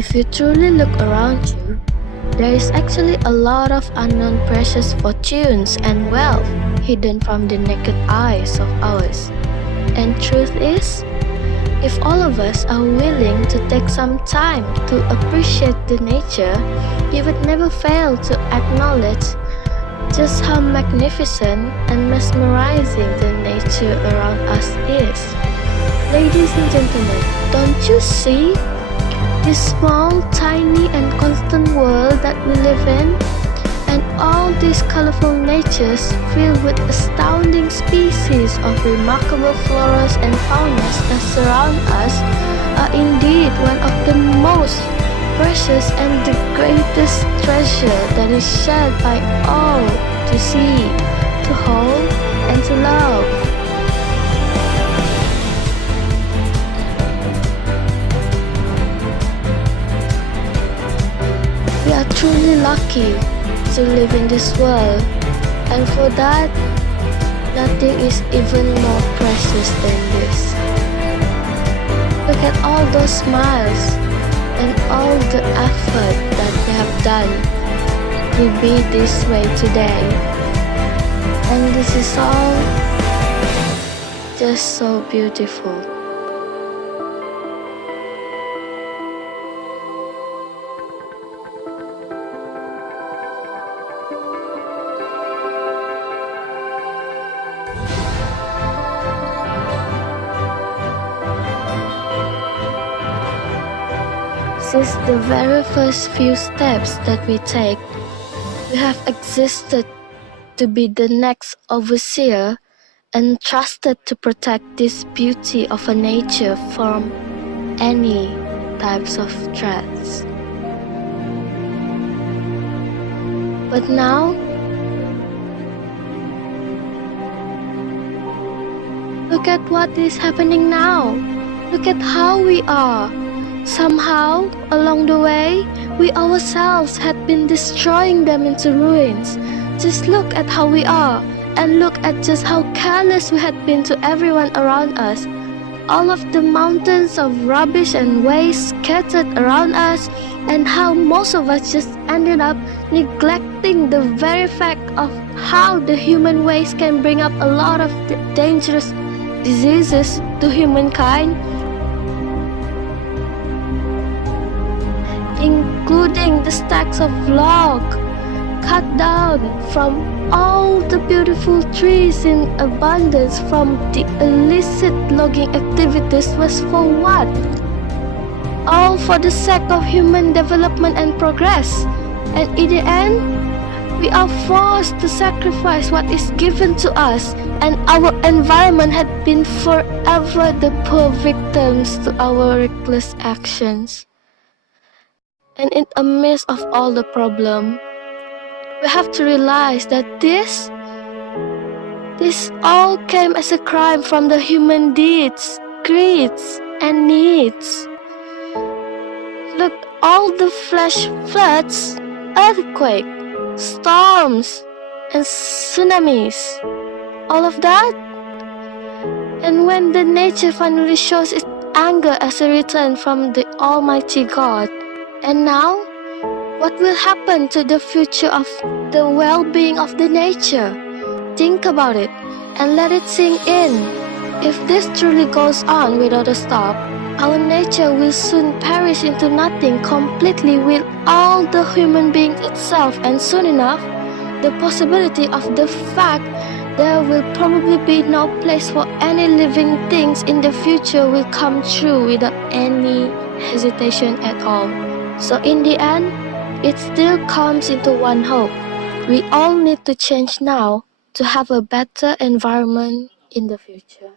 If you truly look around you, there is actually a lot of unknown precious fortunes and wealth hidden from the naked eyes of ours. And truth is, if all of us are willing to take some time to appreciate the nature, you would never fail to acknowledge just how magnificent and mesmerizing the nature around us is. Ladies and gentlemen, don't you see this small, tiny and constant world that we live in? And all these colorful natures filled with astounding species of remarkable floras and faunas that surround us are indeed one of the most precious and the greatest treasure that is shared by all to see, to hold, and to love. We are truly lucky to live in this world, and for that, nothing is even more precious than this. Look at all those smiles and all the effort that we have done to be this way today, and this is all just so beautiful. Since the very first few steps that we take, we have existed to be the next overseer and trusted to protect this beauty of a nature from any types of threats. But now, look at what is happening now. Look at how we are. Somehow, along the way, we ourselves had been destroying them into ruins. Just look at how we are, and look at just how careless we had been to everyone around us. All of the mountains of rubbish and waste scattered around us, and how most of us just ended up neglecting the very fact of how the human waste can bring up a lot of dangerous diseases to humankind, including the stacks of log cut down from all the beautiful trees in abundance from the illicit logging activities was for what? All for the sake of human development and progress. And in the end, we are forced to sacrifice what is given to us, and our environment had been forever the poor victims to our reckless actions. And in the midst of all the problem, we have to realize that this all came as a crime from the human deeds, greeds, and needs. Look, all the flash floods, earthquake, storms, and tsunamis, all of that. And when the nature finally shows its anger as a return from the Almighty God, and now, what will happen to the future of the well-being of the nature? Think about it and let it sink in. If this truly goes on without a stop, our nature will soon perish into nothing completely with all the human being itself, and soon enough, the possibility of the fact there will probably be no place for any living things in the future will come true without any hesitation at all. So in the end, it still comes into one hope. We all need to change now to have a better environment in the future.